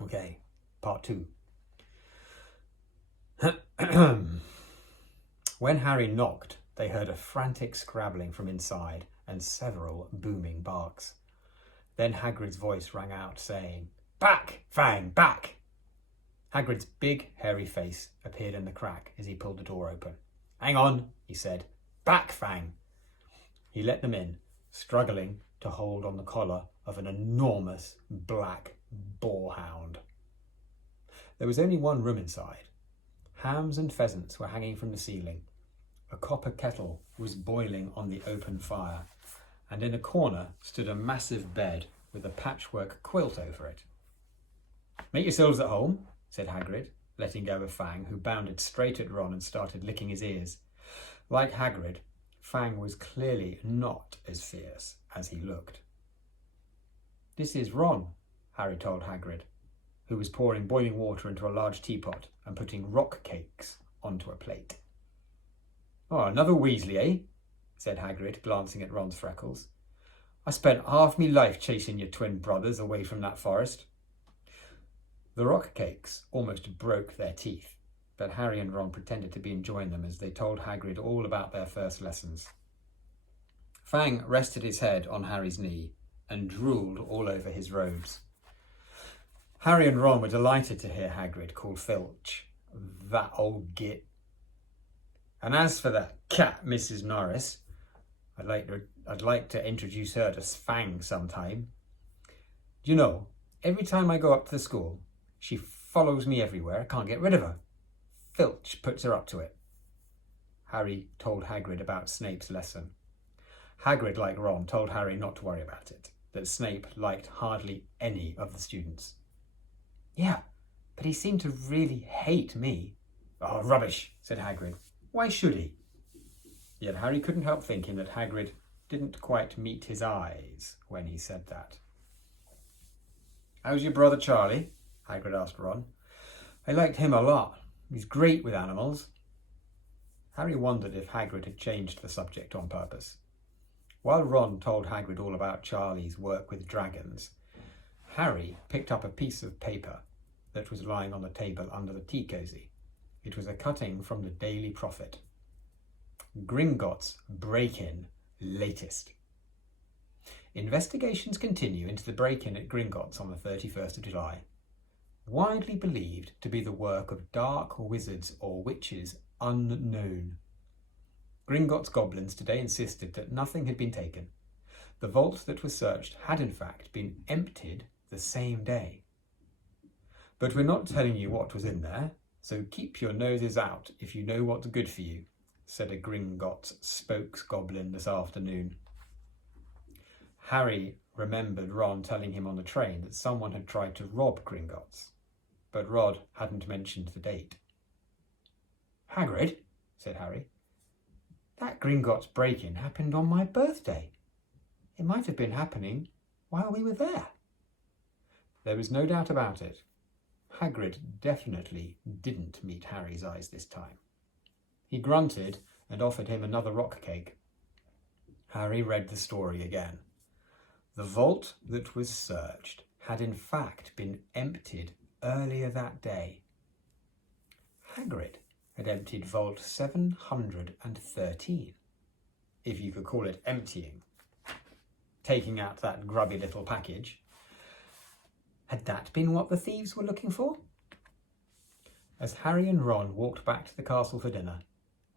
Okay, part 2. When Harry knocked, they heard a frantic scrabbling from inside and several booming barks. Then Hagrid's voice rang out, saying, "Back, Fang, back!" Hagrid's big, hairy face appeared in the crack as he pulled the door open. "Hang on," he said. "Back, Fang!" He let them in, struggling to hold on the collar of an enormous black boarhound. There was only one room inside. Hams and pheasants were hanging from the ceiling. A copper kettle was boiling on the open fire, and in a corner stood a massive bed with a patchwork quilt over it. "Make yourselves at home," said Hagrid, letting go of Fang, who bounded straight at Ron and started licking his ears. Like Hagrid, Fang was clearly not as fierce as he looked. "This is Ron," Harry told Hagrid, who was pouring boiling water into a large teapot and putting rock cakes onto a plate. "Oh, another Weasley, eh?" said Hagrid, glancing at Ron's freckles. "I spent half me life chasing your twin brothers away from that forest." The rock cakes almost broke their teeth, but Harry and Ron pretended to be enjoying them as they told Hagrid all about their first lessons. Fang rested his head on Harry's knee and drooled all over his robes. Harry and Ron were delighted to hear Hagrid call Filch "that old git." "And as for the cat, Mrs. Norris, I'd like to introduce her to Fang sometime. Do you know, every time I go up to the school, she follows me everywhere. I can't get rid of her. Filch puts her up to it." Harry told Hagrid about Snape's lesson. Hagrid, like Ron, told Harry not to worry about it, that Snape liked hardly any of the students. "Yeah, but he seemed to really hate me." "Oh, rubbish," said Hagrid. "Why should he?" Yet Harry couldn't help thinking that Hagrid didn't quite meet his eyes when he said that. "How's your brother Charlie?" Hagrid asked Ron. "I liked him a lot. He's great with animals." Harry wondered if Hagrid had changed the subject on purpose. While Ron told Hagrid all about Charlie's work with dragons, Harry picked up a piece of paper that was lying on the table under the tea cosy. It was a cutting from the Daily Prophet. "Gringotts break-in latest. Investigations continue into the break-in at Gringotts on the 31st of July. Widely believed to be the work of dark wizards or witches unknown. Gringotts goblins today insisted that nothing had been taken. The vault that was searched had in fact been emptied the same day. But we're not telling you what was in there, so keep your noses out if you know what's good for you," said a Gringotts spokes-goblin this afternoon. Harry remembered Ron telling him on the train that someone had tried to rob Gringotts, but Rod hadn't mentioned the date. "Hagrid," said Harry, "that Gringotts break-in happened on my birthday. It might have been happening while we were there." There was no doubt about it. Hagrid definitely didn't meet Harry's eyes this time. He grunted and offered him another rock cake. Harry read the story again. The vault that was searched had in fact been emptied earlier that day. Hagrid had emptied Vault 713, if you could call it emptying, taking out that grubby little package. Had that been what the thieves were looking for? As Harry and Ron walked back to the castle for dinner,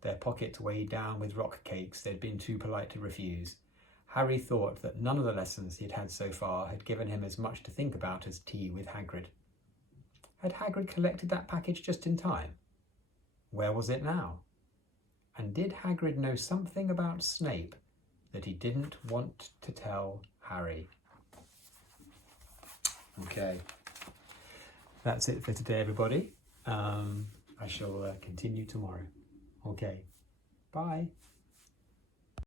their pockets weighed down with rock cakes they'd been too polite to refuse, Harry thought that none of the lessons he'd had so far had given him as much to think about as tea with Hagrid. Had Hagrid collected that package just in time? Where was it now? And did Hagrid know something about Snape that he didn't want to tell Harry? Okay, that's it for today, everybody. I shall continue tomorrow. Okay, bye.